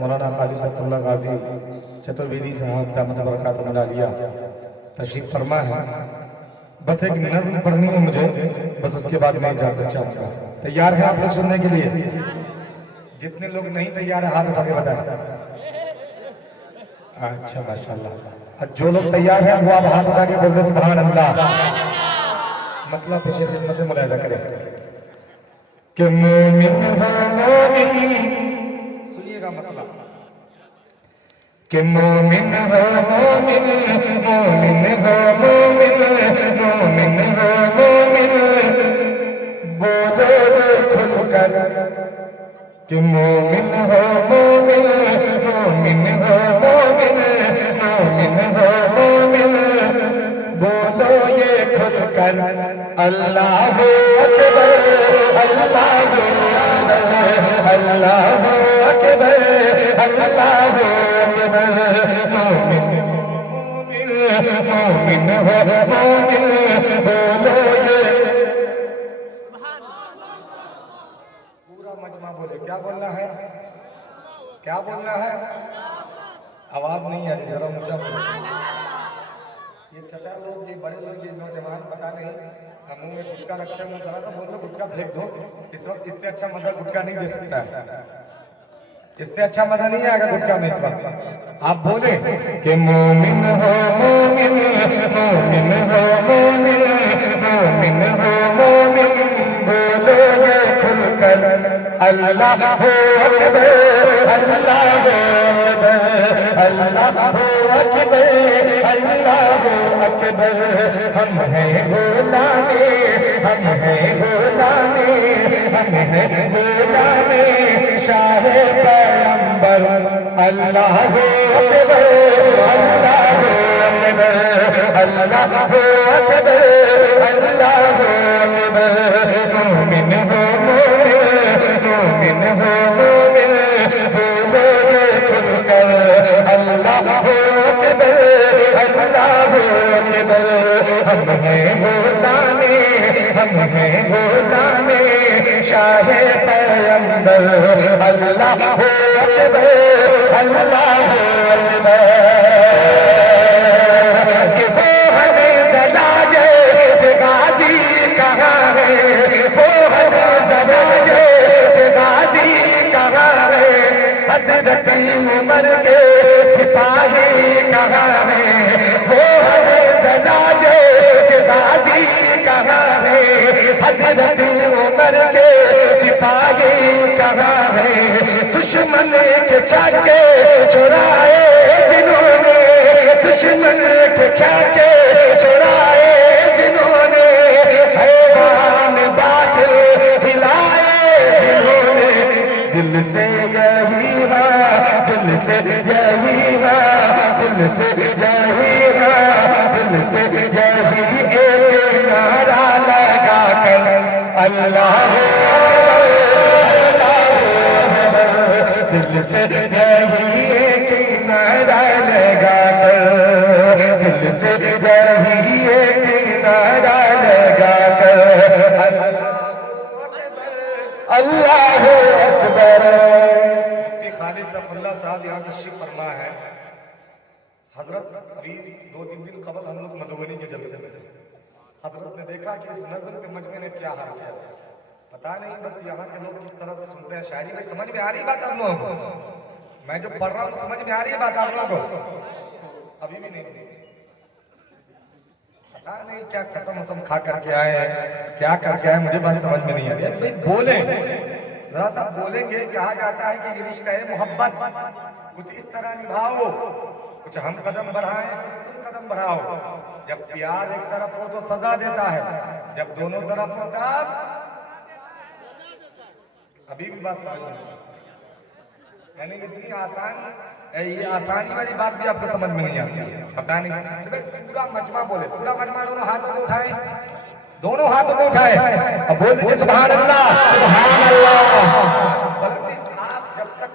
मौलाना खालिद सैफुल्लाह गाजी चतुर्वेदी साहब दामद बरकातुहु आलिया तशरीफ फरमा है। बस एक नज़्म पढ़नी है मुझे, बस उसके बाद मैं इजाजत चाहूंगा। तैयार हैं आप लोग सुनने के लिए? जितने लोग नहीं तैयार है हाथ उठा के बताएं। अच्छा माशाल्लाह। जो लोग तैयार हैं वो आप हाथ उठा के बोल दे सुभान अल्लाह। मतलब पेशे खिदमत में मुलाहिजा करें कि मोमिन हो मोमिन, सुनिएगा मतलब कि मोमिन हो मोमिन, मोमिन हो मोमिन, मोमिन हो मोमिन, बोलो खुलकर कि मोमिन हो मोमिन, मोमिन हो मोमिन, मोमिन हो मोमिन, बोलो ये खुलकर अल्लाह अकबर, अल्लाह अकबर, अल्लाह अकबर, अल्लाह अकबर। मोमिन मोमिन हो मोमिन, बोलो ये। पूरा मजमा बोले, क्या बोलना है, क्या बोलना है? आवाज नहीं आ रही, जरा ऊंचा बोलो। ये चचा लोग, ये बड़े लोग, ये नौजवान पता नहीं मुंह में गुटखा रखे हुए, जरा सा बोल दो गुटखा फेंक दो। इस वक्त इससे अच्छा मजा गुटखा नहीं दे सकता है, इससे अच्छा मजा नहीं आएगा गुटखा में इस वक्त। आप बोले कि मोमिन हो मोमिन, मोमिन हो मोमिन, मोमिन हो मोमिन, बोलो ये खुलकर अल्लाह अकबर, अल्लाह अकबर, अल्लाह अकबर, अल्लाह अकबर। हम हैं गुलामे, हम हैं गुलामे, हम हैं गुलामे शाह पैगंबर। अल्लाह अकबर, अल्लाह अकबर, अल्लाह अकबर, अल्लाह अकबर। मोमिन हो मोमिन, मोमिन हो मोमिन, बोलो ये खुलकर अल्लाह अकबर, अल्लाह अकबर। हम हैं गुलामे, हम हैं गुलामे शाह पैगंबर। अल्लाह अकबर, अल्लाह अकबर। कि वो हमें ज़नाजे से गाजी कहाँ है, वो हमें ज़नाजे से गाजी कहाँ है। हज़रत उमर के सिपाही कहाँ है, वो हमें ज़नाजे से गाजी कहाँ है। हज़रत उमर के सिपाही कहाँ है। दुश्मन के चाके चुराए जिन्होंने, दुश्मन के चाके चुराए जिन्होंने, हैवान बातिल हिलाए जिन्होंने। दिल से यही है, दिल से यही है, दिल से यही है, दिल से यही एक नारा लगा कर अल्लाह दिल से यही एक नारा लगा कर, दिल से यही एक नारा लगा कर अल्लाह अकबर। मुफ्ती खालिद सैफुल्लाह साहब यहाँ तशरीफ फरमा है। हजरत अभी 2-3 दिन कबल हम लोग मधुबनी के जलसे में थे। हजरत ने देखा कि इस नज़्म के मजमे ने क्या हाल किया। पता नहीं बस यहाँ के लोग किस तरह से सुनते हैं शायरी में। समझ में आ रही बात आप लोगों को? मैं जो पढ़ रहा हूँ समझ में आ रही है बात आप लोगों को? अभी भी नहीं, पता नहीं क्या कसम वसम खा करके आए हैं, क्या करके आए, मुझे बात समझ में नहीं आ रही है। भाई बोले, जरा सा बोलेंगे। कहा जाता है कि ये रिश्ता है मोहब्बत, कुछ इस तरह निभाओ, कुछ हम कदम बढ़ाएं, कुछ तुम कदम बढ़ाओ। जब प्यार एक तरफ हो तो सजा देता है, जब दोनों तरफ हो तब। अभी भी बात समझ में, यानी इतनी आसान, ये आसानी वाली बात भी आपको समझ में नहीं आती है। पता नहीं, पूरा मजमा बोले, पूरा मजमा दोनों हाथों को उठाए, दोनों हाथों को उठाए अब बोल दीजिए सुभान अल्लाह, सुभान अल्लाह। आप जब तक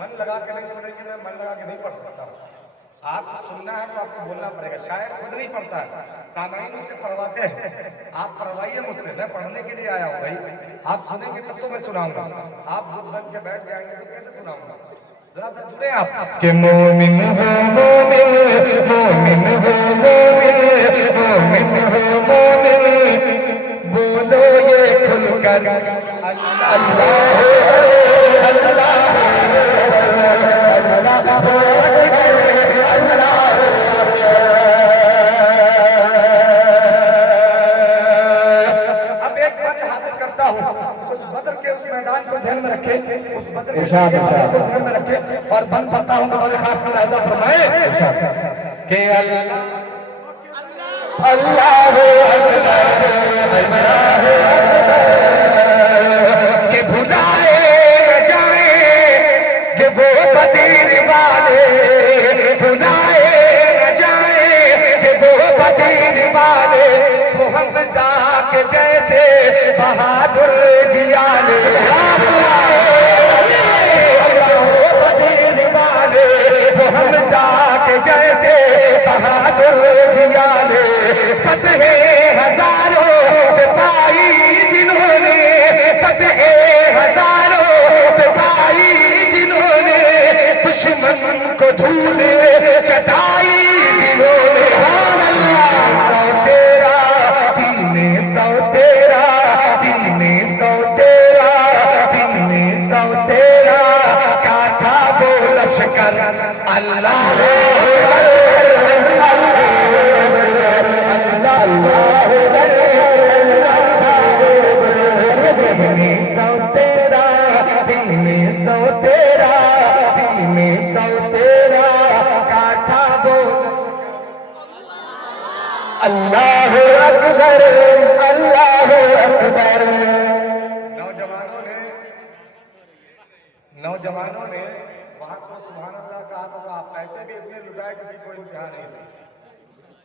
मन लगा के नहीं सुनेंगे, मैं मन लगा के नहीं पढ़ सकता। आप सुनना है तो आपको बोलना पड़ेगा। शायर खुद नहीं पढ़ता है, सामाईन उससे पढ़वाते हैं। आप पढ़वाइए मुझसे, मैं पढ़ने के लिए आया हूँ भाई। आप सुनेंगे तब तो मैं सुनाऊंगा, आप बुक बन के बैठ जाएंगे तो कैसे सुनाऊंगा? जरा सा जुड़े आप। के मोमिन हो मोमिन, मोमिन हो मोमिन, मोमिन हो मोमिन, बोलो ये खुलकर अल्लाह अल्लाह मैदान को ध्यान में रखे, उस बदर के को ध्यान में रखे और बंद पढ़ता हूँ बड़े खास में लहजा फरमाए कि अल्लाह के भुलाए न जाए कि वो बदीर वाले, भुलाए न जाए कि वो बदीर वाले, वो हमजा के जैसे बहादुर जियाले, वो हमजा के जैसे बहादुर जियाले, फतह हजारों पे पाई जिन्होंने, फतह हजारों पे पाई जिन्होंने, दुश्मन को धूल चटाई जिन्होंने, सौ तेरा दीने सौ तेरा, दीने सौ तेरा, दीने सौ तेरा, काथा वो लश्कर अल्लाह अल्लाह अकबर, अल्लाह अकबर। नौजवानों ने वहां तो सुभान अल्लाह कहा तो कहा, पैसे भी इतने लुटाए किसी कोई इंतहा नहीं था।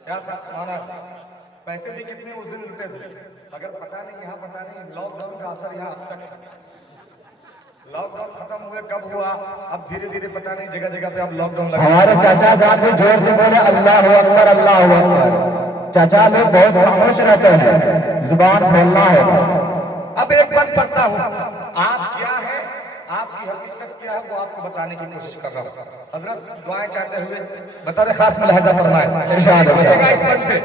क्या माना? पैसे भी कितने उस दिन लुटे थे, मगर पता नहीं यहाँ, पता नहीं लॉकडाउन का असर यहाँ अब तक है। लॉकडाउन खत्म हुए कब हुआ, अब धीरे धीरे पता नहीं जगह जगह पे अब लॉकडाउन लगा। हमारे चाचा जान भी जोर से बोले अल्लाह अकबर, अल्लाह अकबर। चाचा लोग बहुत खामोश रहते हैं, जुबान खोलना है। अब एक बात पढ़ता हूँ, आप क्या है, आपकी हकीकत क्या है, वो आपको बताने की कोशिश कर रहा हूँ। हजरत दुआएं चाहते हुए बता रहे, खास में लहजा फरमाए इस बंद पे।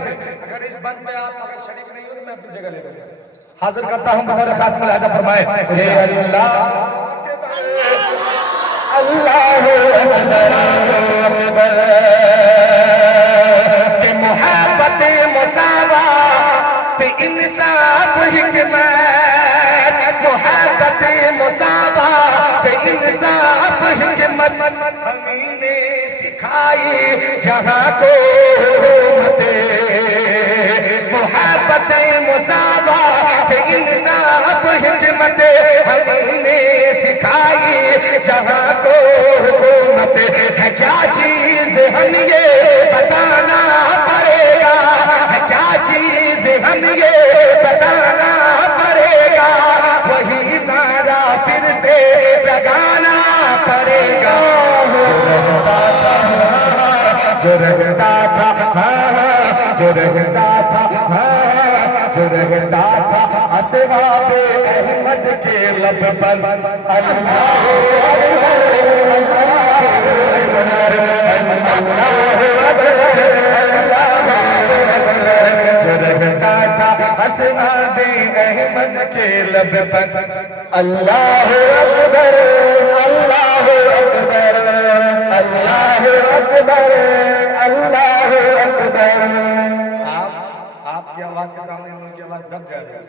अगर इस बंद में आप अगर शरीक नहीं हो तो मैं अपनी जगह ले लूंगा। हाजिर करता हूँ बता रहे, खास में लहजा फरमाए अल्लाह कि मोहब्बत मुसावात इंसाफ हिकमत, मोहब्बत मुसावात इंसाफ हिकमत, हमने सिखाई जहाँ को हुकूमते, मोहब्बत मुसावात इंसाफ हिकमत, हमने सिखाई जहाँ को हुकूमत है। क्या चीज हम ये बताना पड़ेगा, है क्या चीज हम ये बताना पड़ेगा, वही नारा फिर से लगाना पड़ेगा। जो रहता था जो रहता था जो रहता था असहाबे अहमद के लब पर, अल्लाह जो रहता था असहाबे अहमद के लब पर, अल्लाह अकबर, अल्लाह अकबर, अल्लाह अकबर, अल्लाह अकबर। आपकी आवाज के सामने उनकी आवाज दब जा रही है।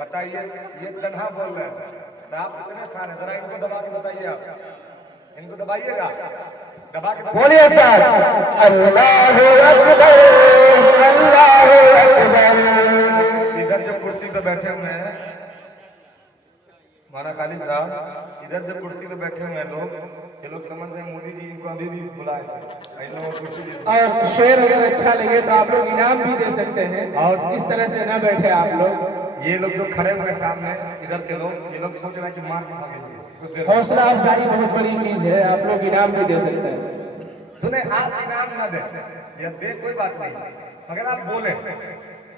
बताइए, ये तन्हा बोल रहे हैं, आप इतने सारे, जरा इनको दबा के बताइए, आप इनको दबाइएगा, दबा के बोलिए एक साथ, अल्लाह अकबर, अल्लाह अकबर। इधर जो कुर्सी पे बैठे हुए हैं माना खाली साहब, इधर जो कुर्सी पे बैठे हुए हैं लोग, ये लोग समझ रहे हैं मोदी जी इनको अभी भी बुलाए थे, इन लोगों कुर्सी दी। और शेर अगर अच्छा लगे तो आप लोग इनाम भी दे सकते हैं, और इस तरह से ना बैठे आप लोग। ये लोग जो खड़े हुए सामने इधर के लोग, ये लोग सोच रहे हैं कि मार के भागेंगे। हौसला अफजाई बहुत बड़ी चीज है, आप लोग इनाम भी दे सकते हैं। सुने, आप इनाम न दे या दे कोई बात नहीं, मगर आप बोले।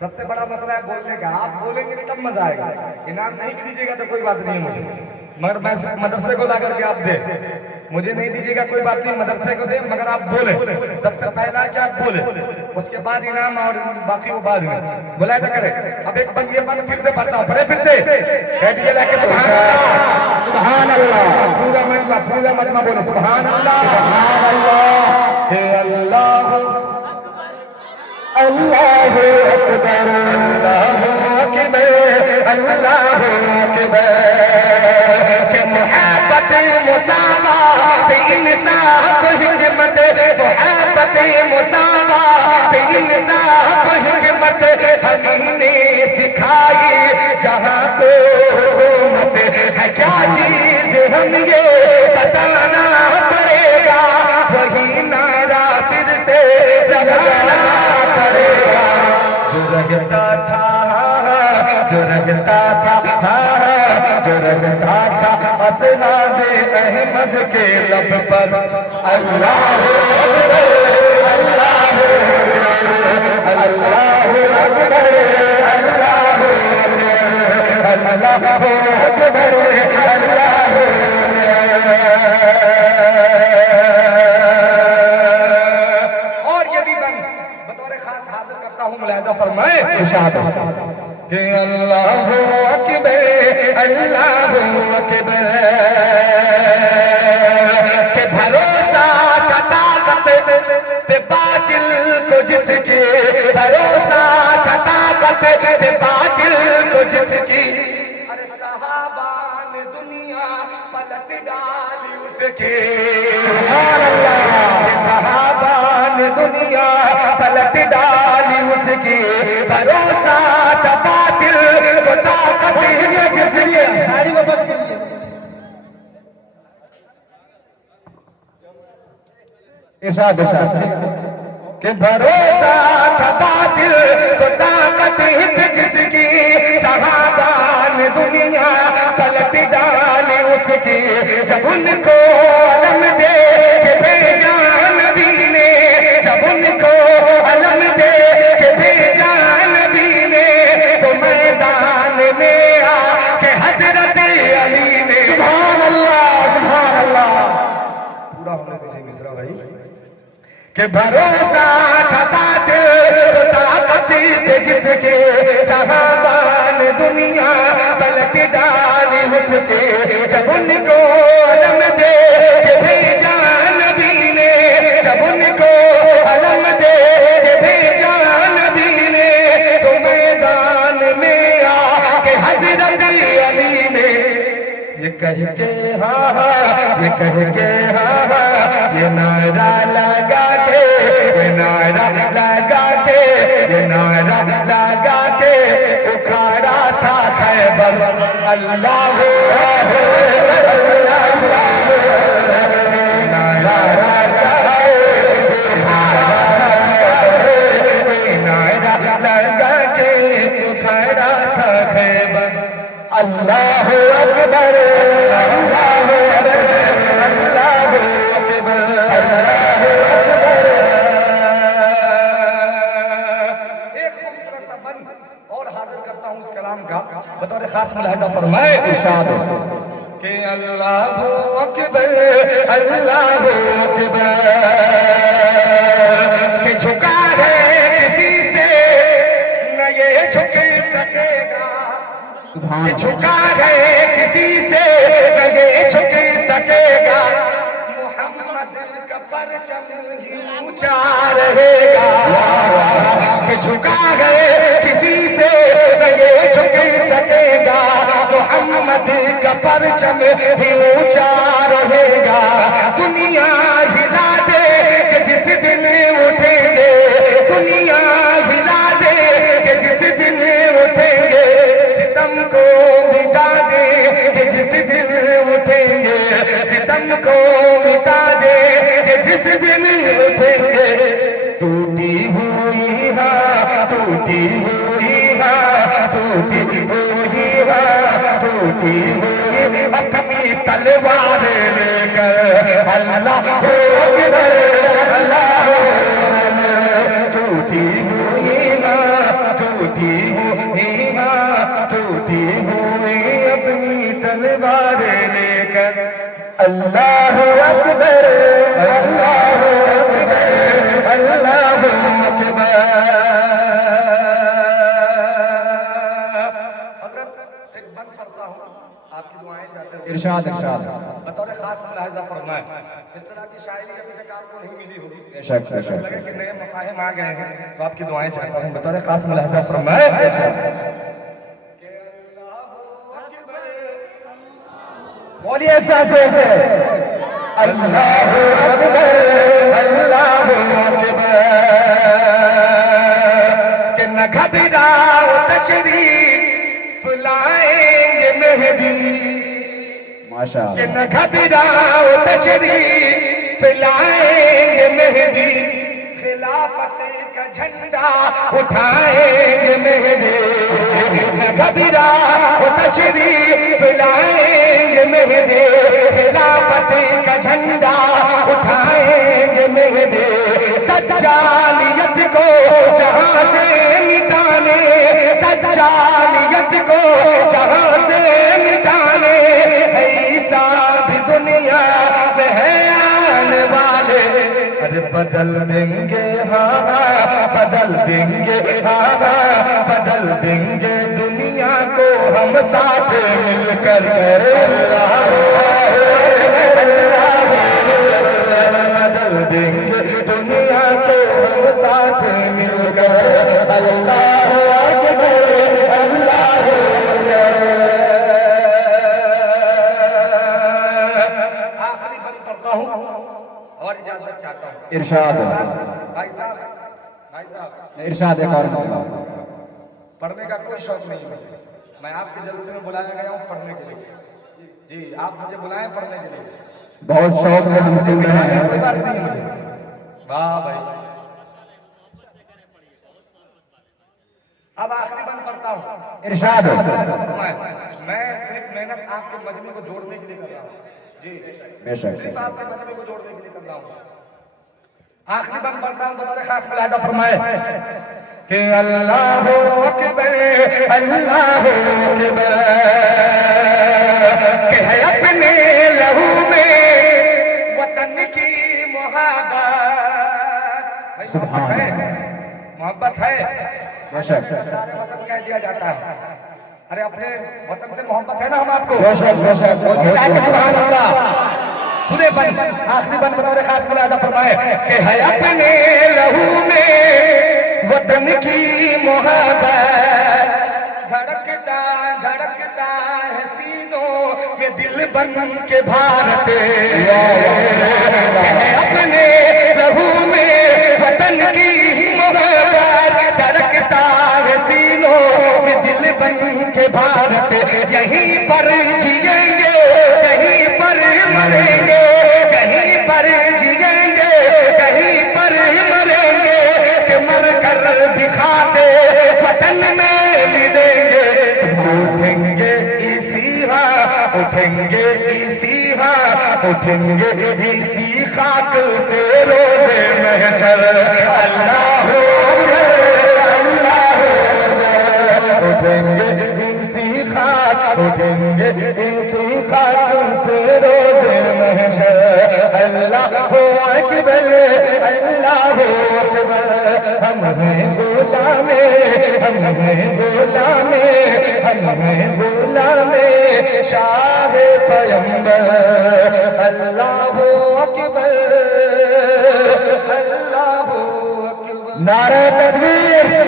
सबसे बड़ा मसला है बोलने का। आप बोलेंगे तब मजा आएगा। इनाम नहीं भी दीजिएगा तो कोई बात नहीं है मुझे, मगर मैं मदरसे को ला करके आप दे। मुझे नहीं दीजिएगा कोई बात नहीं, मदरसे को दे, मगर आप बोले। सबसे पहला क्या आप बोले, उसके बाद इनाम और बाकी वो बाद में बोला ऐसा करे। अब एक बंद, ये बंद फिर से पढ़ता हूँ, पढ़े फिर से, कह दीजिए लाके सुभान अल्लाह, सुभान अल्लाह। पूरा मजमा बोले सुभान अल्लाह, सुभान अल्लाह, हे अल्लाह, अल्लाह अकबर, अल्लाह अकबर, अल्लाह अकबर। के मोहब्बत मुसावात इंसाफ हिकमत, मोहब्बत मुसावात इंसाफ हिकमत हमने सिखाई जहां को हुकूमत है। क्या चीज हम ये बताना पड़ेगा, वही नारा फिर से लगाना पड़ेगा। जो रहता था, जो रहता था, जो रहता था असहाबे अहमद के लब पर, अल्लाह अकबर, अल्लाह अकबर, अल्लाह अकबर, अल्लाह अकबर, अल्लाह। और ये भी मैं बतौर खास हाजिर करता हूँ, मुलाहिजा फरमाए इरशाद कि अल्लाह अकबर, अल्लाह अकबर। के भरोसा का ताकत पे बातिल को जिसकी, भरोसा का ताकत पे बातिल को जिसकी। अरे सहाबा ने दुनिया पलट डाली उसके, सुभान अल्लाह। सहाबा ने दुनिया पलट डाली उसकी, भरोसा था बातिल को ताकत है जिसकी। सारी वापस कीजिए। इरशाद कि भरोसा था बातिल को ताकत है जिसकी, सहाबा ने दुनिया पलट डाली उसकी। जब उनको अलम दे के भेजा नबी ने, जब उनको अलम दे के भेजा नबी ने, तो मैदान में आके हजरत अली ने, सुभान अल्लाह, सुभान अल्लाह। पूरा होने दीजिए मिश्रा भाई। के भरोसा था बातिल को ताकत थे जिसके, सहाबा ने दुनिया पलट डाली उसके। जब उनको अलम दे के भेजा नबी ने, जब उनको अलम दे के भेजा नबी ने, तो मैदान में आके हजरत अली ने ये कह के हाँ हाँ, ये कह के हाँ हाँ, ये नारा लगा के, ये नारा लगा के, ये नारा लगा के उखाड़ा था खैबर। अल्लाह नारा लगा के उखाड़ा था खैबर। अल्लाह अकबर, अल्लाह अकबर, अल्लाह अकबर, अल्लाह अकबर। एक खूबसूरत सा बंद और हाजिर करता हूँ इस कलाम का, बतौर खास मुलाहिजा फरमाए इरशाद कि अल्लाह अकबर, अल्लाह अकबर। कि झुका है किसी से न ये झुक सकेगा, कि झुका है किसी से न ये झुक सकेगा। मोहम्मद का परचम ही ऊंचा रहेगा। कि झुका है किसी से न ये झुक सकेगा। मोहम्मद का परचम ही ऊंचा रहेगा। दुनिया हिला दे कि जिस दिन उठेंगे, दुनिया हिला दे कि जिस दिन उठेंगे। सितम को मिटा दे कि जिस दिन उठेंगे, सितम को मिटा दे कि जिस दिन उठेंगे। टूटी हुई है, टूटी हुई है, टूटी हुई है, टूटी हुई अपनी तलवार लेकर। अल्लाह अकबर, इरशाद इरशाद बतौर खास मुलाहिजा फरमाए। इस तरह की शायरी अभी तक आपको नहीं मिली होगी। बेशक बेशक। लगे कि नए मफाहिम आ गए हैं तो आपकी दुआएं चाहता हूँ। बतौर खास मुलाहिजा फरमाए। बोलिए एक साथ जोर से अल्लाहु अकबर अल्लाहु अकबर कि न घबराओ तशरीफ लाएंगे मेहदी, माशाअल्लाह कि न घबराओ तशरीफ लाएंगे मेहदी, खिलाफत का झंडा उठाएंगे मेहदी। न घबराओ तशरीफ लाएंगे मेहदी, खिलाफत का झंडा उठाएंगे मेहदी। दज्जालियत को जहां से मिटाने, दज्जालियत को जहां से मिटाने, ऐसा भी दुनिया में है आने वाले। अरे बदल देंगे हाँ हाँ बदल देंगे हाँ हाँ बदल देंगे दुनिया को हम साथ मिलकर। बदल देंगे दुनिया को हम साथ मिलकर। अल्लाह अकबर अल्लाह अकबर। आखिरी बंद पढ़ता हूँ और इजाजत चाहता हूँ। इरशाद भाई साहब इरशाद एक और मतलब पढ़ने का कोई शौक नहीं मुझे। मैं आपके जलसे में बुलाया गया हूँ पढ़ने के लिए। जी आप मुझे बुलाएं पढ़ने के लिए। बहुत शौक से हम सुन रहे हैं। कोई बात नहीं है मुझे। वाह भाई। अब आखिरी बंद पढ़ता हूँ। इरशाद मैं सिर्फ मेहनत आपके मजमे को जोड़ने के लिए कर रहा हूँ। जी बेशक सिर्फ आपके मजमे को जोड़ने के लिए कर रहा हूँ। आखिरी बंद पढ़ता हूँ। बतौर खास मुलाहिजा फरमाए कि अल्लाह अकबर अल्लाह अकबर के है अपने लहू में वतन की मोहब्बत। मोहब्बत है, मोहब्बत है। बेशक वतन कह दिया जाता है। अरे अपने वतन से मोहब्बत है ना हम आपको। बेशक बेशक सुभान अल्लाह। सुने बंद आखिरी बंद बतौर खास मुलाहिजा फरमाए कि है अपने लहू में वतन की मोहब्बत। धड़कता धड़कता है सीनों में दिल बन के भारत। है अपने लहू में वतन की मोहब्बत। धड़कता है सीनों में दिल बन के भारत। यहीं पर जिएंगे कहीं पर मरेंगे, कहीं पर जिएंगे कहीं पर मरेंगे, कि मर कर दिखाते वतन में मिलेंगे। उठेंगे इसी उठेंगे इसी उठेंगे इसी खाक से रोज़े महशर। अल्लाह अल्लाह उठेंगे इसी खाक उठेंगे इसी खाक से रोज़े महशर। अल्लाह अकबर अल्लाह अकबर। हम हैं गुलामे हम हैं गुलामे हम हैं गुलामे शाह पैगंबर। अल्लाह अकबर अल्लाह अकबर। नारे तकबीर।